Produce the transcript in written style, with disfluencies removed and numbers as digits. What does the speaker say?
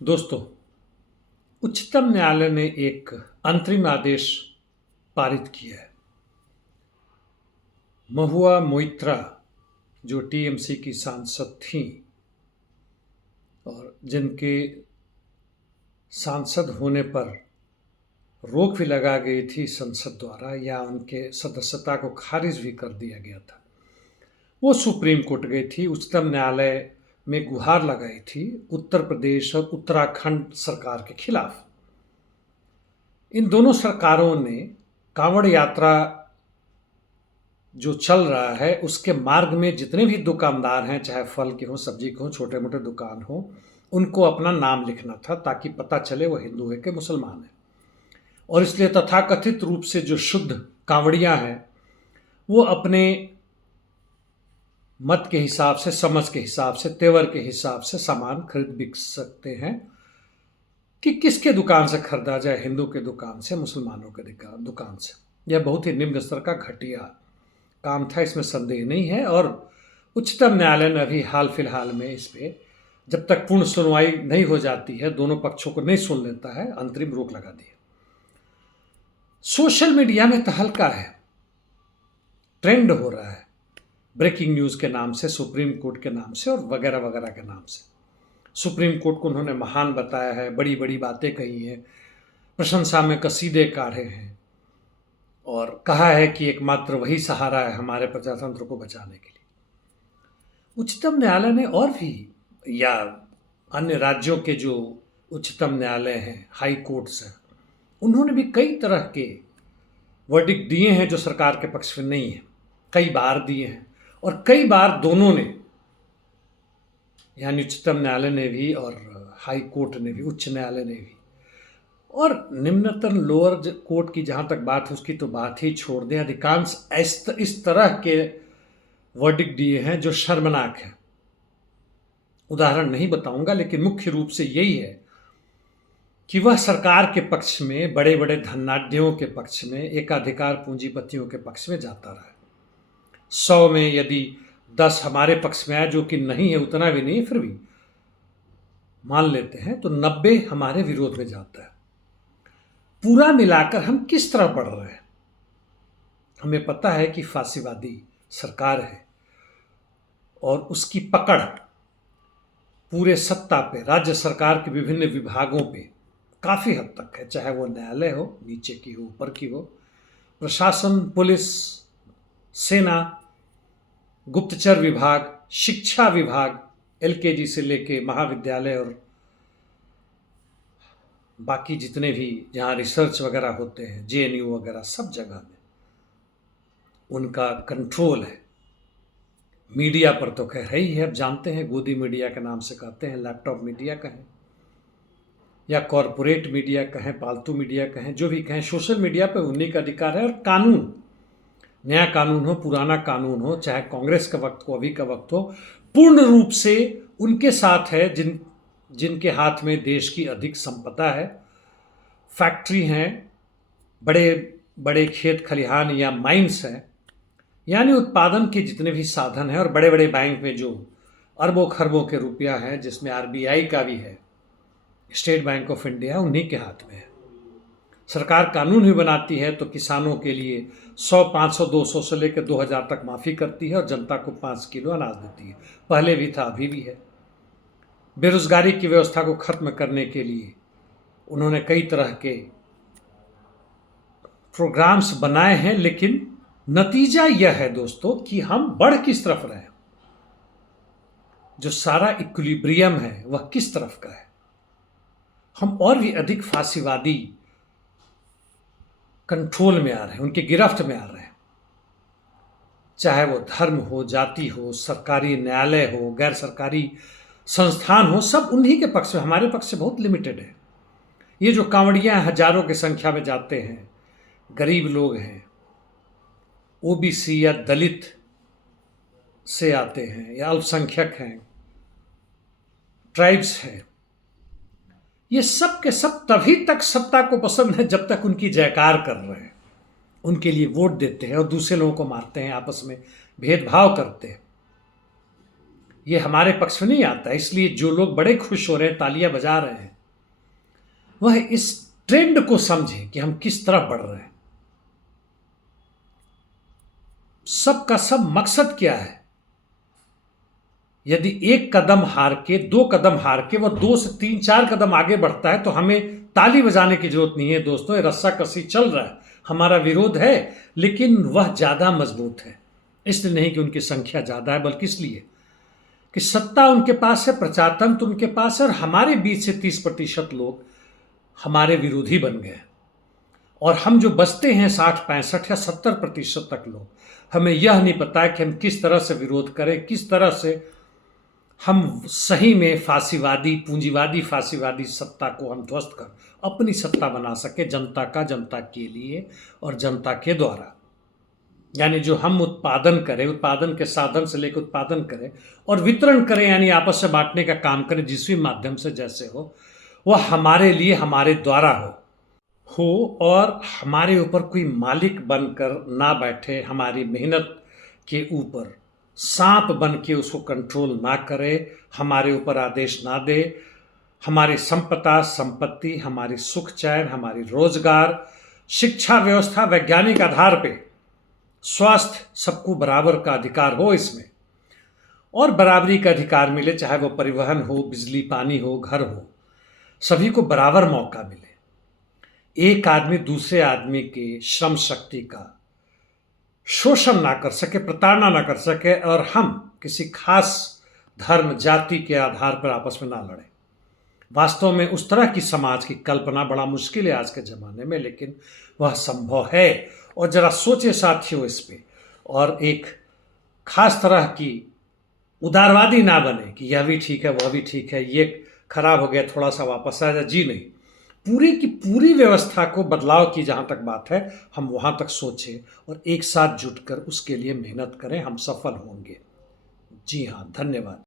दोस्तों, उच्चतम न्यायालय ने एक अंतरिम आदेश पारित किया है। महुआ मोइत्रा जो टीएमसी की सांसद थीं और जिनके सांसद होने पर रोक भी लगा गई थी संसद द्वारा या उनके सदस्यता को खारिज भी कर दिया गया था, वो सुप्रीम कोर्ट गई थी। उच्चतम न्यायालय में गुहार लगाई थी उत्तर प्रदेश और उत्तराखंड सरकार के खिलाफ। इन दोनों सरकारों ने कांवड़ यात्रा जो चल रहा है उसके मार्ग में जितने भी दुकानदार हैं, चाहे फल के हों, सब्जी के हों, छोटे मोटे दुकान हों, उनको अपना नाम लिखना था ताकि पता चले वो हिंदू है कि मुसलमान है। और इसलिए तथाकथित रूप से जो शुद्ध कांवड़ियाँ हैं वो अपने मत के हिसाब से, समझ के हिसाब से, तेवर के हिसाब से सामान खरीद बिक सकते हैं कि किसके दुकान से खरीदा जाए, हिंदू के दुकान से, मुसलमानों के दुकान से। यह बहुत ही निम्न स्तर का घटिया काम था, इसमें संदेह नहीं है। और उच्चतम न्यायालय ने अभी हाल फिलहाल में इस पे जब तक पूर्ण सुनवाई नहीं हो जाती है, दोनों पक्षों को नहीं सुन लेता है, अंतरिम रोक लगा दी है। सोशल मीडिया में तहलका है, ट्रेंड हो रहा है ब्रेकिंग न्यूज़ के नाम से, सुप्रीम कोर्ट के नाम से और वगैरह वगैरह के नाम से। सुप्रीम कोर्ट को उन्होंने महान बताया है, बड़ी बड़ी बातें कही हैं, प्रशंसा में कसीदे काढ़े हैं और कहा है कि एकमात्र वही सहारा है हमारे प्रजातंत्र को बचाने के लिए। उच्चतम न्यायालय ने और भी, या अन्य राज्यों के जो उच्चतम न्यायालय हैं, हाई कोर्ट्स हैं, उन्होंने भी कई तरह के वर्डिक्ट दिए हैं जो सरकार के पक्ष में नहीं है, कई बार दिए हैं। और कई बार दोनों ने, यानी उच्चतम न्यायालय ने भी और हाई कोर्ट ने भी, उच्च न्यायालय ने भी, और निम्नतम लोअर कोर्ट की जहाँ तक बात है उसकी तो बात ही छोड़ दें, अधिकांश इस तरह के वर्डिक्ट दिए हैं जो शर्मनाक हैं। उदाहरण नहीं बताऊंगा, लेकिन मुख्य रूप से यही है कि वह सरकार के पक्ष में, बड़े बड़े धनाढ्यों के पक्ष में, एकाधिकार पूंजीपतियों के पक्ष में जाता रहा है। 100 में यदि 10 हमारे पक्ष में आया, जो कि नहीं है, उतना भी नहीं, फिर भी मान लेते हैं, तो 90 हमारे विरोध में जाता है। पूरा मिलाकर हम किस तरह बढ़ रहे हैं? हमें पता है कि फासीवादी सरकार है और उसकी पकड़ पूरे सत्ता पे, राज्य सरकार के विभिन्न विभागों पे काफ़ी हद तक है, चाहे वो न्यायालय हो, नीचे की हो, ऊपर की हो, प्रशासन, पुलिस, सेना, गुप्तचर विभाग, शिक्षा विभाग, एलकेजी से लेके महाविद्यालय और बाकी जितने भी जहाँ रिसर्च वगैरह होते हैं, जेएनयू वगैरह, सब जगह में उनका कंट्रोल है। मीडिया पर तो खैर है ही है, अब जानते हैं, गोदी मीडिया के नाम से कहते हैं, लैपटॉप मीडिया कहें या कॉरपोरेट मीडिया कहें, पालतू मीडिया कहें, जो भी कहें, सोशल मीडिया पर उन्हीं का अधिकार है। और कानून, नया कानून हो, पुराना कानून हो, चाहे कांग्रेस का वक्त हो, अभी का वक्त हो, पूर्ण रूप से उनके साथ है जिनके हाथ में देश की अधिक संपदा है, फैक्ट्री हैं, बड़े बड़े खेत खलिहान या माइंस हैं, यानी उत्पादन के जितने भी साधन हैं, और बड़े बड़े बैंक में जो अरबों खरबों के रुपया है, जिसमें आरबीआई का भी है, स्टेट बैंक ऑफ इंडिया, उन्हीं के हाथ में है। सरकार कानून भी बनाती है तो किसानों के लिए 100, 500, 200 से लेकर 2000 तक माफ़ी करती है और जनता को 5 किलो अनाज देती है। पहले भी था, अभी भी है। बेरोजगारी की व्यवस्था को खत्म करने के लिए उन्होंने कई तरह के प्रोग्राम्स बनाए हैं, लेकिन नतीजा यह है दोस्तों कि हम बढ़ किस तरफ रहे हैं, जो सारा इक्विलिब्रियम है वह किस तरफ का है। हम और भी अधिक फासीवादी कंट्रोल में आ रहे हैं, उनके गिरफ्त में आ रहे हैं, चाहे वो धर्म हो, जाति हो, सरकारी न्यायालय हो, गैर सरकारी संस्थान हो, सब उन्हीं के पक्ष में, हमारे पक्ष से बहुत लिमिटेड है। ये जो कांवड़ियाँ हजारों की संख्या में जाते हैं, गरीब लोग हैं, ओबीसी या दलित से आते हैं, या अल्पसंख्यक हैं, ट्राइब्स हैं, ये सब के सब तभी तक सत्ता को पसंद है जब तक उनकी जयकार कर रहे हैं, उनके लिए वोट देते हैं और दूसरे लोगों को मारते हैं, आपस में भेदभाव करते हैं। ये हमारे पक्ष में नहीं आता। इसलिए जो लोग बड़े खुश हो रहे हैं, तालियां बजा रहे हैं, वह इस ट्रेंड को समझें कि हम किस तरफ बढ़ रहे हैं। सबका सब मकसद क्या है? यदि एक कदम हार के, 2 कदम हार के वह 2 से 3 4 कदम आगे बढ़ता है तो हमें ताली बजाने की जरूरत नहीं है दोस्तों। ये रस्साकसी चल रहा है, हमारा विरोध है, लेकिन वह ज्यादा मजबूत है। इसलिए नहीं कि उनकी संख्या ज्यादा है, बल्कि इसलिए कि सत्ता उनके पास है, प्रजातंत्र उनके पास है, और हमारे बीच से 30% लोग हमारे विरोधी बन गए। और हम जो बचते हैं 60, 65 या 70% तक लोग, हमें यह नहीं पता है कि हम किस तरह से विरोध करें, किस तरह से हम सही में फांसीवादी, पूंजीवादी फांसीवादी सत्ता को हम ध्वस्त कर अपनी सत्ता बना सके, जनता का, जनता के लिए और जनता के द्वारा। यानी जो हम उत्पादन करें, उत्पादन के साधन से लेकर उत्पादन करें और वितरण करें, यानी आपस से बांटने का काम करें, जिस भी माध्यम से जैसे हो, वह हमारे लिए, हमारे द्वारा हो और हमारे ऊपर कोई मालिक बनकर ना बैठे, हमारी मेहनत के ऊपर सांप बन के उसको कंट्रोल ना करे, हमारे ऊपर आदेश ना दे, हमारी संपत्ति, हमारी सुख चैन, हमारी रोजगार, शिक्षा व्यवस्था, वैज्ञानिक आधार पे, स्वास्थ्य, सबको बराबर का अधिकार हो इसमें, और बराबरी का अधिकार मिले, चाहे वो परिवहन हो, बिजली पानी हो, घर हो, सभी को बराबर मौका मिले। एक आदमी दूसरे आदमी के श्रम शक्ति का शोषण ना कर सके, प्रताड़ना ना कर सके, और हम किसी खास धर्म, जाति के आधार पर आपस में ना लड़े। वास्तव में उस तरह की समाज की कल्पना बड़ा मुश्किल है आज के ज़माने में, लेकिन वह संभव है। और जरा सोचे साथियों इस पे, और एक खास तरह की उदारवादी ना बने कि यह भी ठीक है, वह भी ठीक है, ये खराब हो गया, थोड़ा सा वापस आ जाए। जी नहीं, पूरी की पूरी व्यवस्था को बदलाव की जहाँ तक बात है, हम वहाँ तक सोचें और एक साथ जुटकर उसके लिए मेहनत करें, हम सफल होंगे। जी हाँ, धन्यवाद।